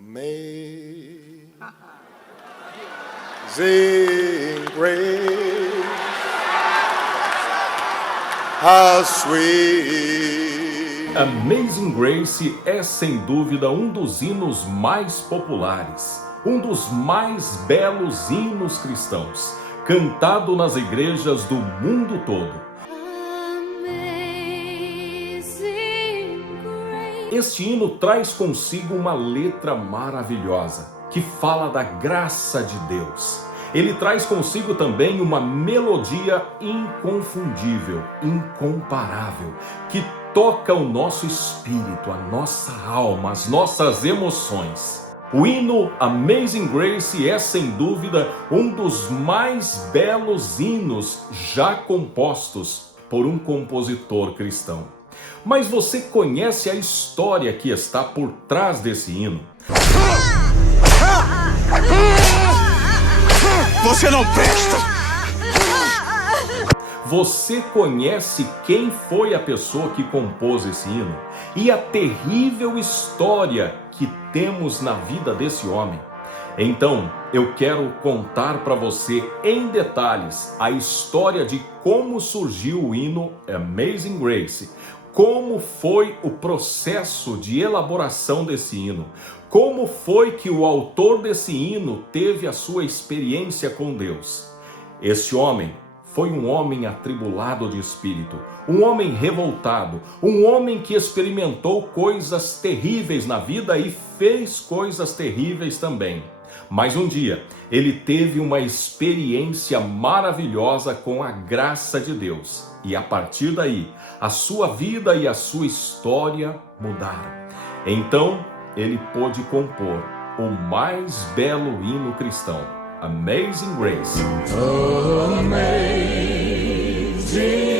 Amazing grace, how sweet. Amazing Grace é sem dúvida um dos hinos mais populares, um dos mais belos hinos cristãos, cantado nas igrejas do mundo todo. Este hino traz consigo uma letra maravilhosa, que fala da graça de Deus. Ele traz consigo também uma melodia inconfundível, incomparável, que toca o nosso espírito, a nossa alma, as nossas emoções. O hino Amazing Grace é, sem dúvida, um dos mais belos hinos já compostos por um compositor cristão. Mas você conhece a história que está por trás desse hino? Você não presta! Você conhece quem foi a pessoa que compôs esse hino? E a terrível história que temos na vida desse homem? Então, eu quero contar para você em detalhes a história de como surgiu o hino Amazing Grace, como foi o processo de elaboração desse hino, como foi que o autor desse hino teve a sua experiência com Deus. Este homem foi um homem atribulado de espírito, um homem revoltado, um homem que experimentou coisas terríveis na vida e fez coisas terríveis também. Mas um dia, ele teve uma experiência maravilhosa com a graça de Deus. E a partir daí, a sua vida e a sua história mudaram. Então, ele pôde compor o mais belo hino cristão, Amazing Grace. Amazing.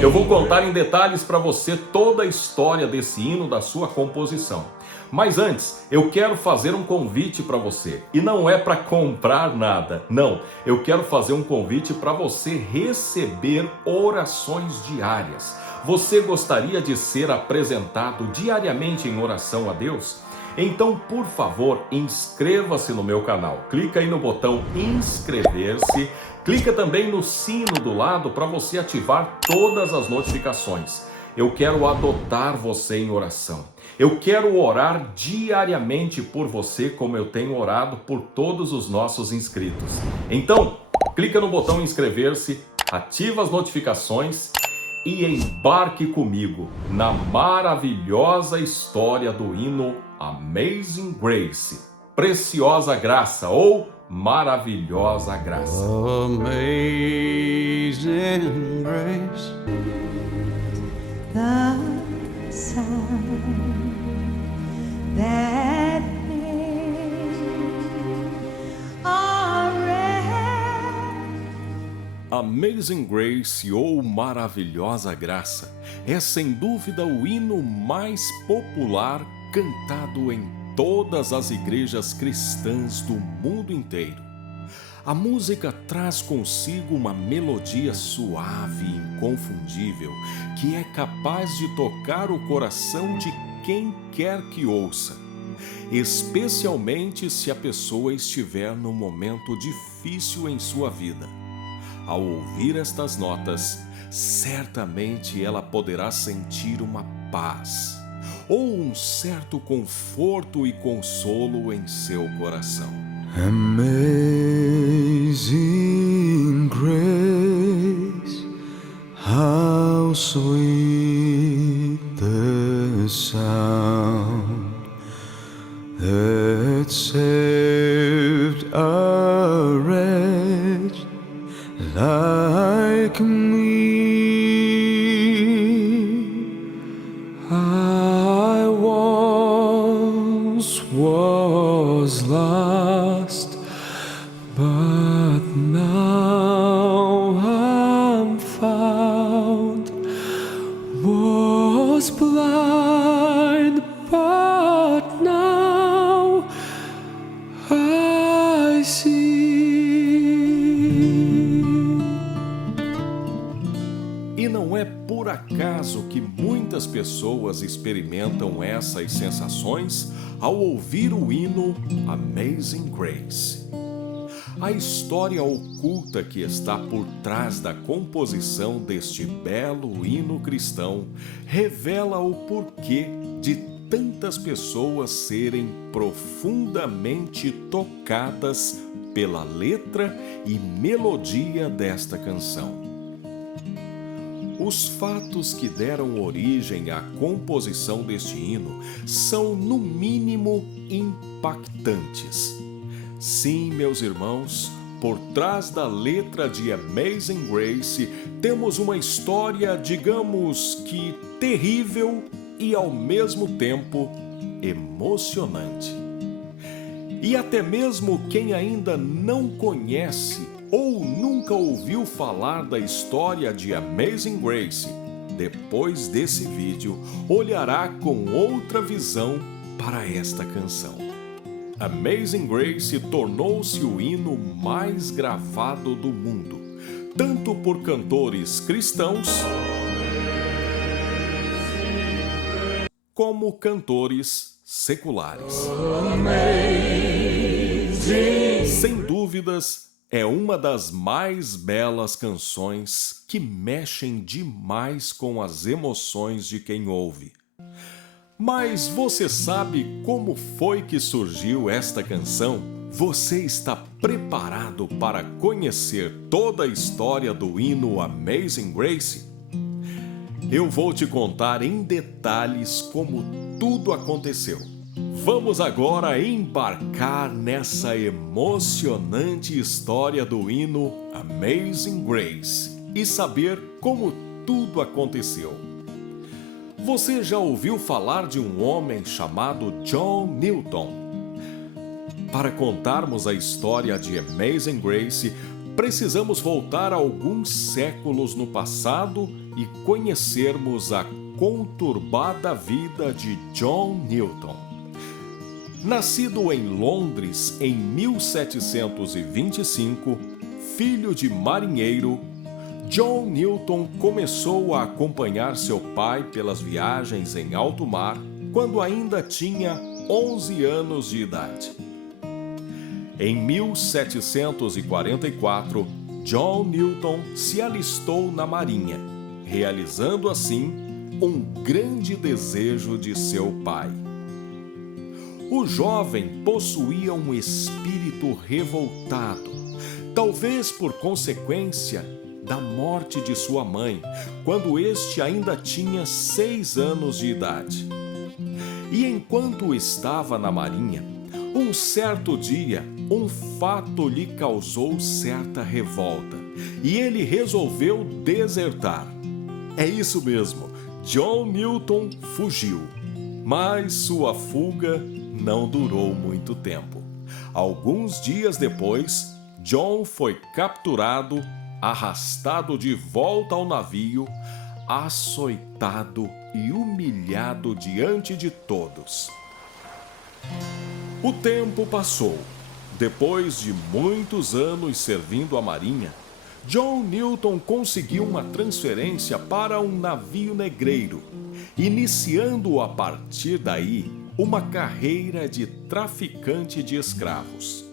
Eu vou contar em detalhes para você toda a história desse hino, da sua composição. Mas antes, eu quero fazer um convite para você. E não é para comprar nada, não. Eu quero fazer um convite para você receber orações diárias. Você gostaria de ser apresentado diariamente em oração a Deus? Então, por favor, inscreva-se no meu canal. Clica aí no botão inscrever-se. Clica também no sino do lado para você ativar todas as notificações. Eu quero adotar você em oração. Eu quero orar diariamente por você, como eu tenho orado por todos os nossos inscritos. Então, clica no botão inscrever-se, ativa as notificações e embarque comigo na maravilhosa história do hino Amazing Grace, Preciosa Graça ou Maravilhosa Graça. Amazing grace, the sound that made a wretch. Amazing Grace ou Maravilhosa Graça é sem dúvida o hino mais popular cantado em todas as igrejas cristãs do mundo inteiro. A música traz consigo uma melodia suave e inconfundível que é capaz de tocar o coração de quem quer que ouça, especialmente se a pessoa estiver num momento difícil em sua vida. Ao ouvir estas notas, certamente ela poderá sentir uma paz ou um certo conforto e consolo em seu coração. Amazing grace, how sweet the sound that saved a wretch like me. I once was lost, but now I'm found. Was blind, but now I see. E não é por acaso que muitas muitas pessoas experimentam essas sensações ao ouvir o hino Amazing Grace. A história oculta que está por trás da composição deste belo hino cristão revela o porquê de tantas pessoas serem profundamente tocadas pela letra e melodia desta canção. Os fatos que deram origem à composição deste hino são, no mínimo, impactantes. Sim, meus irmãos, por trás da letra de Amazing Grace, temos uma história, digamos que terrível e, ao mesmo tempo, emocionante. E até mesmo quem ainda não conhece ou nunca ouviu falar da história de Amazing Grace, depois desse vídeo, olhará com outra visão para esta canção. Amazing Grace tornou-se o hino mais gravado do mundo, tanto por cantores cristãos como cantores seculares. Sem dúvidas, é uma das mais belas canções que mexem demais com as emoções de quem ouve. Mas você sabe como foi que surgiu esta canção? Você está preparado para conhecer toda a história do hino Amazing Grace? Eu vou te contar em detalhes como tudo aconteceu. Vamos agora embarcar nessa emocionante história do hino Amazing Grace e saber como tudo aconteceu. Você já ouviu falar de um homem chamado John Newton? Para contarmos a história de Amazing Grace, precisamos voltar alguns séculos no passado e conhecermos a conturbada vida de John Newton. Nascido em Londres em 1725, filho de marinheiro, John Newton começou a acompanhar seu pai pelas viagens em alto mar quando ainda tinha 11 anos de idade. Em 1744, John Newton se alistou na Marinha, realizando assim um grande desejo de seu pai. O jovem possuía um espírito revoltado, talvez por consequência da morte de sua mãe, quando este ainda tinha 6 anos de idade. E enquanto estava na Marinha, um certo dia, um fato lhe causou certa revolta, e ele resolveu desertar. É isso mesmo, John Newton fugiu. Mas sua fuga não durou muito tempo. Alguns dias depois, John foi capturado, arrastado de volta ao navio, açoitado e humilhado diante de todos. O tempo passou. Depois de muitos anos servindo a Marinha, John Newton conseguiu uma transferência para um navio negreiro, iniciando a partir daí uma carreira de traficante de escravos.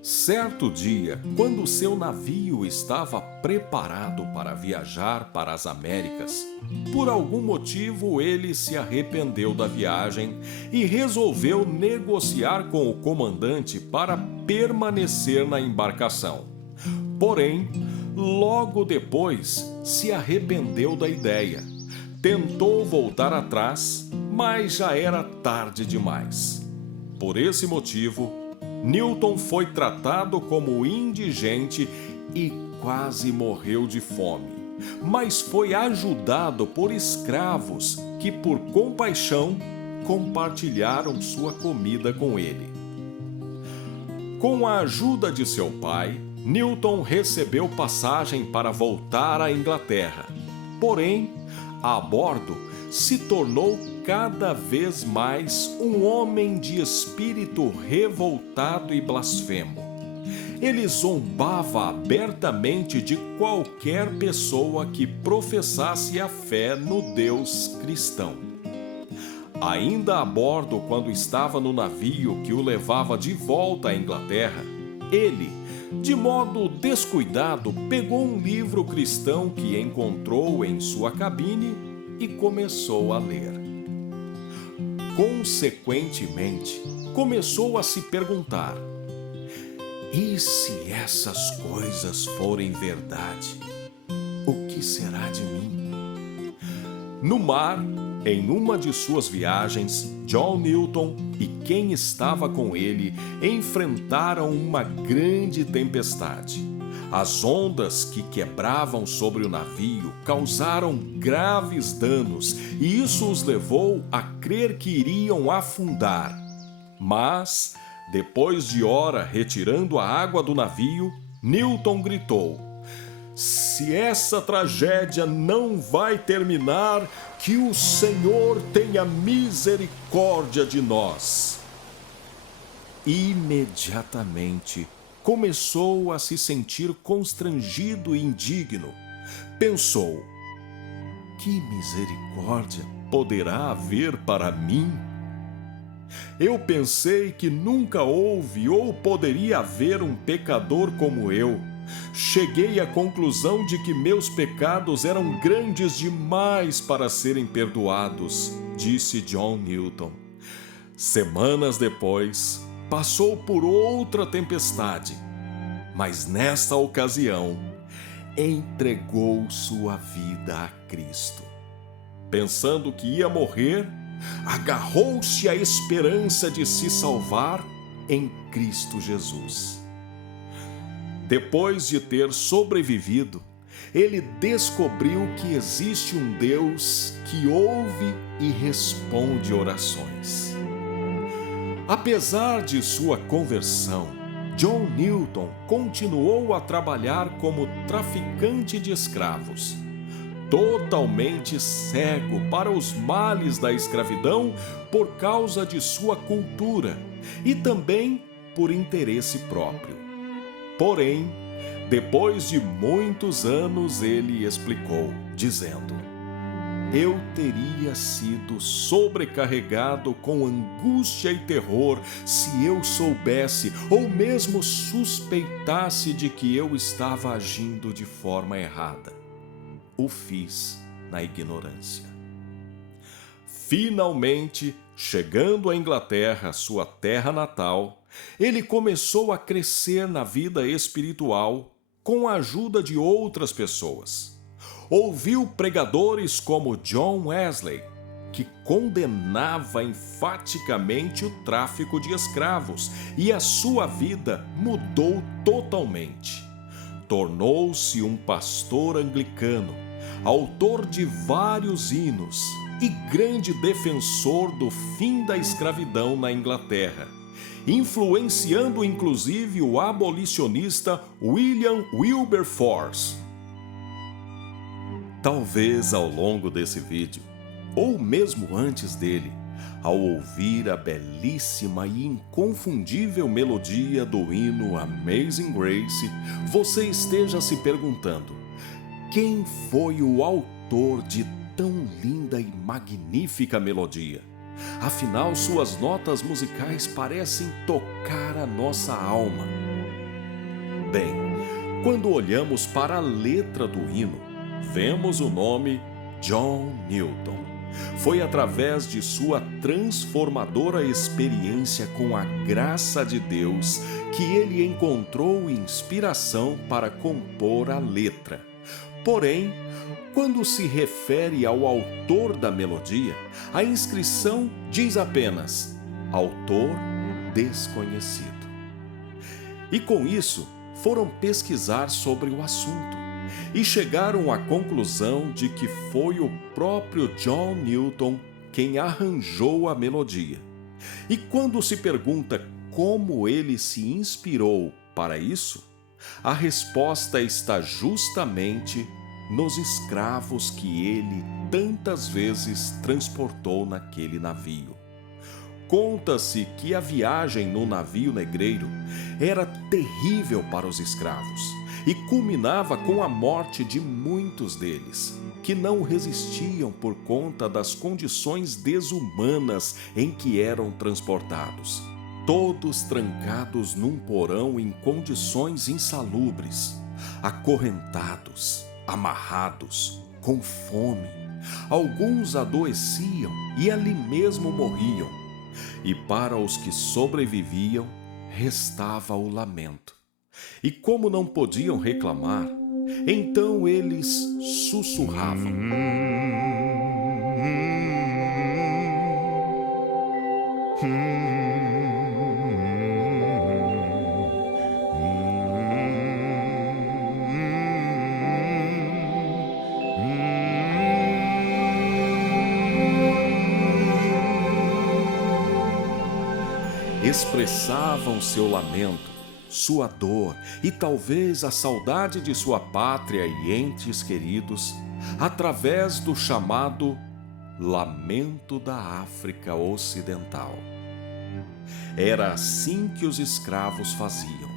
Certo dia, quando seu navio estava preparado para viajar para as Américas, por algum motivo ele se arrependeu da viagem e resolveu negociar com o comandante para permanecer na embarcação. Porém, logo depois se arrependeu da ideia. Tentou voltar atrás, mas já era tarde demais. Por esse motivo, Newton foi tratado como indigente e quase morreu de fome, mas foi ajudado por escravos que, por compaixão, compartilharam sua comida com ele. Com a ajuda de seu pai, Newton recebeu passagem para voltar à Inglaterra. Porém, a bordo, se tornou cada vez mais um homem de espírito revoltado e blasfemo. ele zombava abertamente de qualquer pessoa que professasse a fé no Deus cristão. Ainda a bordo, quando estava no navio que o levava de volta à Inglaterra, ele, de modo descuidado, pegou um livro cristão que encontrou em sua cabine e começou a ler. Consequentemente, começou a se perguntar: e se essas coisas forem verdade, o que será de mim? No mar, em uma de suas viagens, John Newton e quem estava com ele enfrentaram uma grande tempestade. As ondas que quebravam sobre o navio causaram graves danos e isso os levou a crer que iriam afundar. Mas, depois de hora retirando a água do navio, Newton gritou: se essa tragédia não vai terminar, que o Senhor tenha misericórdia de nós. Imediatamente começou a se sentir constrangido e indigno. Pensou: que misericórdia poderá haver para mim? Eu pensei que nunca houve ou poderia haver um pecador como eu. Cheguei à conclusão de que meus pecados eram grandes demais para serem perdoados, disse John Newton. Semanas depois, passou por outra tempestade, mas nesta ocasião, entregou sua vida a Cristo. Pensando que ia morrer, agarrou-se à esperança de se salvar em Cristo Jesus. Depois de ter sobrevivido, ele descobriu que existe um Deus que ouve e responde orações. Apesar de sua conversão, John Newton continuou a trabalhar como traficante de escravos, totalmente cego para os males da escravidão por causa de sua cultura e também por interesse próprio. Porém, depois de muitos anos, ele explicou, dizendo: eu teria sido sobrecarregado com angústia e terror se eu soubesse ou mesmo suspeitasse de que eu estava agindo de forma errada. O fiz na ignorância. Finalmente, chegando à Inglaterra, sua terra natal, ele começou a crescer na vida espiritual com a ajuda de outras pessoas. Ouviu pregadores como John Wesley, que condenava enfaticamente o tráfico de escravos, e a sua vida mudou totalmente. Tornou-se um pastor anglicano, autor de vários hinos e grande defensor do fim da escravidão na Inglaterra, influenciando inclusive o abolicionista William Wilberforce. Talvez ao longo desse vídeo, ou mesmo antes dele, ao ouvir a belíssima e inconfundível melodia do hino Amazing Grace, você esteja se perguntando: quem foi o autor de tão linda e magnífica melodia? Afinal, suas notas musicais parecem tocar a nossa alma. Bem, quando olhamos para a letra do hino, vemos o nome John Newton. Foi através de sua transformadora experiência com a graça de Deus que ele encontrou inspiração para compor a letra. Porém, quando se refere ao autor da melodia, a inscrição diz apenas autor desconhecido. E com isso, foram pesquisar sobre o assunto e chegaram à conclusão de que foi o próprio John Newton quem arranjou a melodia. E quando se pergunta como ele se inspirou para isso, a resposta está justamente nos escravos que ele tantas vezes transportou naquele navio. Conta-se que a viagem no navio negreiro era terrível para os escravos e culminava com a morte de muitos deles, que não resistiam por conta das condições desumanas em que eram transportados, todos trancados num porão em condições insalubres, acorrentados, amarrados, com fome. Alguns adoeciam e ali mesmo morriam. E para os que sobreviviam, restava o lamento. E como não podiam reclamar, então eles sussurravam. Expressavam seu lamento, sua dor e talvez a saudade de sua pátria e entes queridos, através do chamado Lamento da África Ocidental. Era assim que os escravos faziam.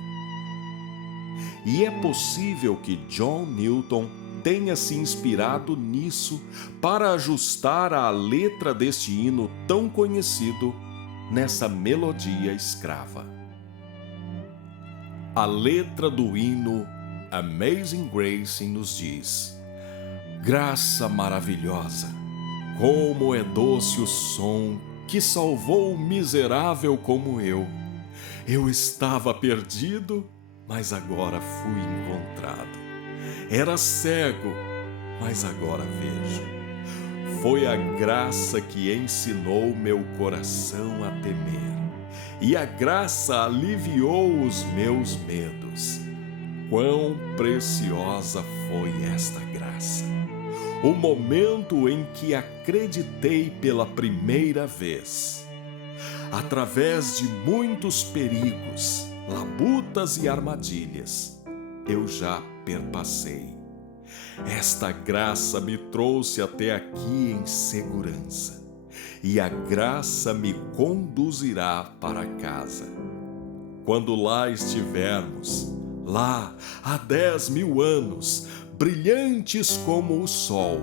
E é possível que John Newton tenha se inspirado nisso para ajustar a letra deste hino tão conhecido nessa melodia escrava. A letra do hino Amazing Grace nos diz: graça maravilhosa, como é doce o som que salvou o miserável como eu. Eu estava perdido, mas agora fui encontrado. Era cego, mas agora vejo. Foi a graça que ensinou meu coração a temer, e a graça aliviou os meus medos. Quão preciosa foi esta graça! O momento em que acreditei pela primeira vez. Através de muitos perigos, labutas e armadilhas, eu já perpassei. Esta graça me trouxe até aqui em segurança, e a graça me conduzirá para casa. Quando lá estivermos, lá há 10.000 anos, brilhantes como o sol,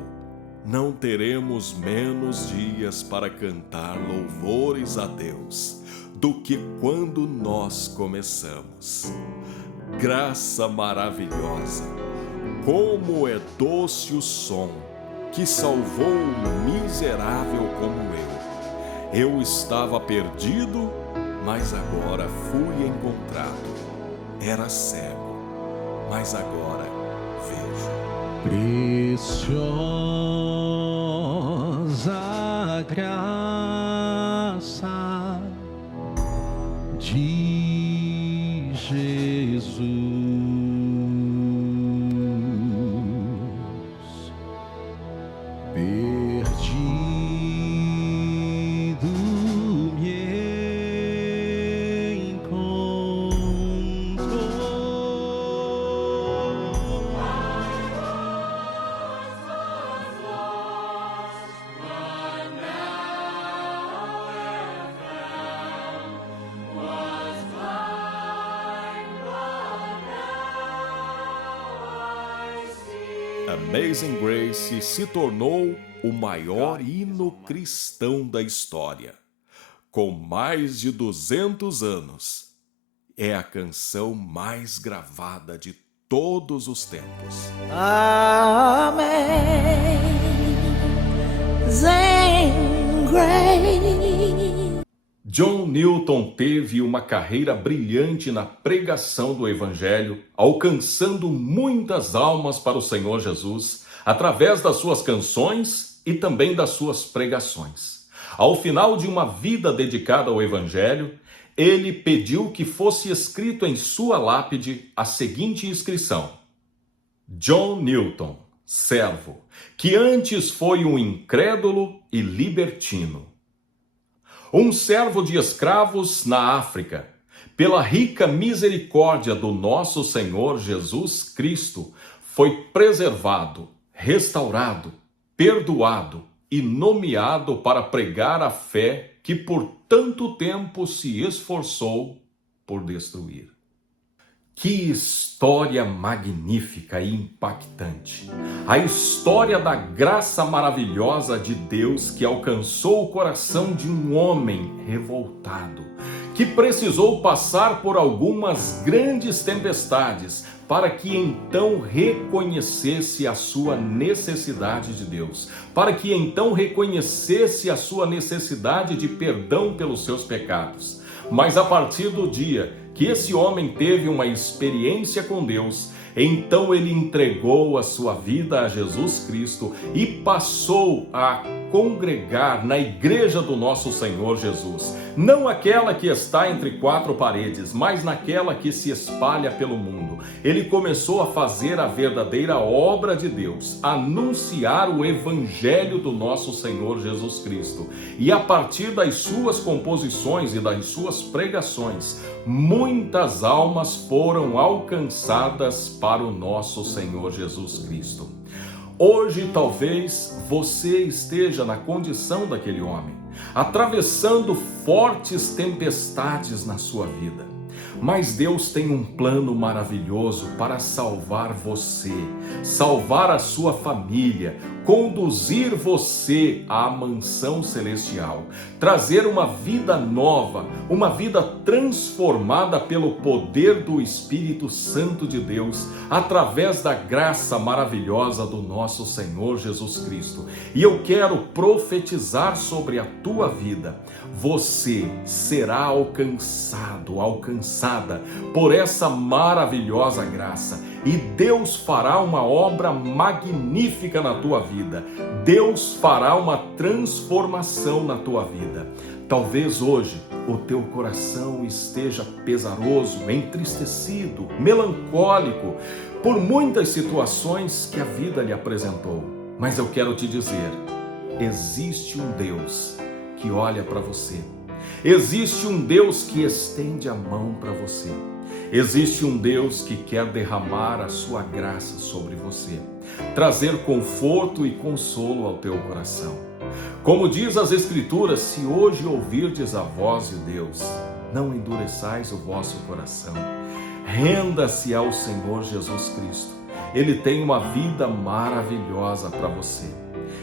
não teremos menos dias para cantar louvores a Deus do que quando nós começamos. Graça maravilhosa! Como é doce o som que salvou um miserável como eu. Eu estava perdido, mas agora fui encontrado. Era cego, mas agora vejo. Preciosa graça de Jesus. Perdido me encontrou. Amazing Grace se tornou o maior hino cristão da história. Com mais de 200 anos, é a canção mais gravada de todos os tempos. Amazing Grace. John Newton teve uma carreira brilhante na pregação do Evangelho, alcançando muitas almas para o Senhor Jesus, através das suas canções e também das suas pregações. Ao final de uma vida dedicada ao Evangelho, ele pediu que fosse escrito em sua lápide a seguinte inscrição: John Newton, servo, que antes foi um incrédulo e libertino. Um servo de escravos na África, pela rica misericórdia do nosso Senhor Jesus Cristo, foi preservado, restaurado, perdoado e nomeado para pregar a fé que por tanto tempo se esforçou por destruir. Que história magnífica e impactante! A história da graça maravilhosa de Deus que alcançou o coração de um homem revoltado, que precisou passar por algumas grandes tempestades para que então reconhecesse a sua necessidade de Deus, para que então reconhecesse a sua necessidade de perdão pelos seus pecados. Mas a partir do dia que esse homem teve uma experiência com Deus, então ele entregou a sua vida a Jesus Cristo e passou a congregar na igreja do nosso Senhor Jesus. Não aquela que está entre quatro paredes, mas naquela que se espalha pelo mundo. Ele começou a fazer a verdadeira obra de Deus, anunciar o evangelho do nosso Senhor Jesus Cristo. E a partir das suas composições e das suas pregações, muitas almas foram alcançadas para o nosso Senhor Jesus Cristo. Hoje talvez você esteja na condição daquele homem, atravessando fortes tempestades na sua vida. Mas Deus tem um plano maravilhoso para salvar você, salvar a sua família, conduzir você à mansão celestial, trazer uma vida nova, uma vida transformada pelo poder do Espírito Santo de Deus, através da graça maravilhosa do nosso Senhor Jesus Cristo. E eu quero profetizar sobre a tua vida. Você será alcançada por essa maravilhosa graça. E Deus fará uma obra magnífica na tua vida. Deus fará uma transformação na tua vida. Talvez hoje o teu coração esteja pesaroso, entristecido, melancólico por muitas situações que a vida lhe apresentou. Mas eu quero te dizer, existe um Deus que olha para você. Existe um Deus que estende a mão para você. Existe um Deus que quer derramar a sua graça sobre você, trazer conforto e consolo ao teu coração. Como diz as Escrituras, se hoje ouvirdes a voz de Deus, não endureçais o vosso coração. Renda-se ao Senhor Jesus Cristo. Ele tem uma vida maravilhosa para você.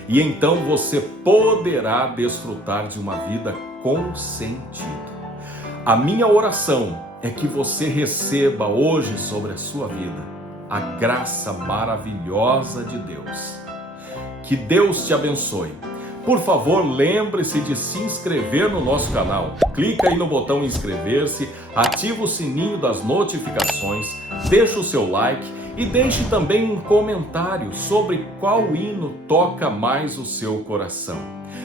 E então você poderá desfrutar de uma vida com sentido. A minha oração é que você receba hoje sobre a sua vida a graça maravilhosa de Deus. Que Deus te abençoe. Por favor, lembre-se de se inscrever no nosso canal. Clica aí no botão inscrever-se, ativa o sininho das notificações, deixa o seu like e deixe também um comentário sobre qual hino toca mais o seu coração.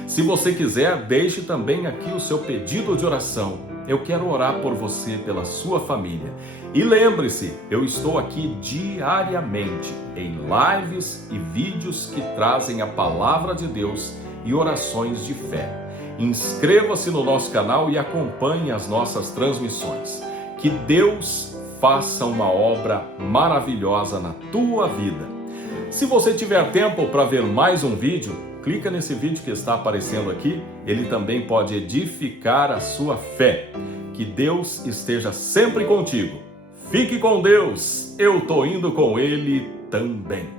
Se você quiser, deixe também aqui o seu pedido de oração. Eu quero orar por você, pela sua família. E lembre-se, eu estou aqui diariamente em lives e vídeos que trazem a palavra de Deus e orações de fé. Inscreva-se no nosso canal e acompanhe as nossas transmissões. Que Deus faça uma obra maravilhosa na tua vida. Se você tiver tempo para ver mais um vídeo, clica nesse vídeo que está aparecendo aqui. Ele também pode edificar a sua fé. Que Deus esteja sempre contigo. Fique com Deus. Eu estou indo com Ele também.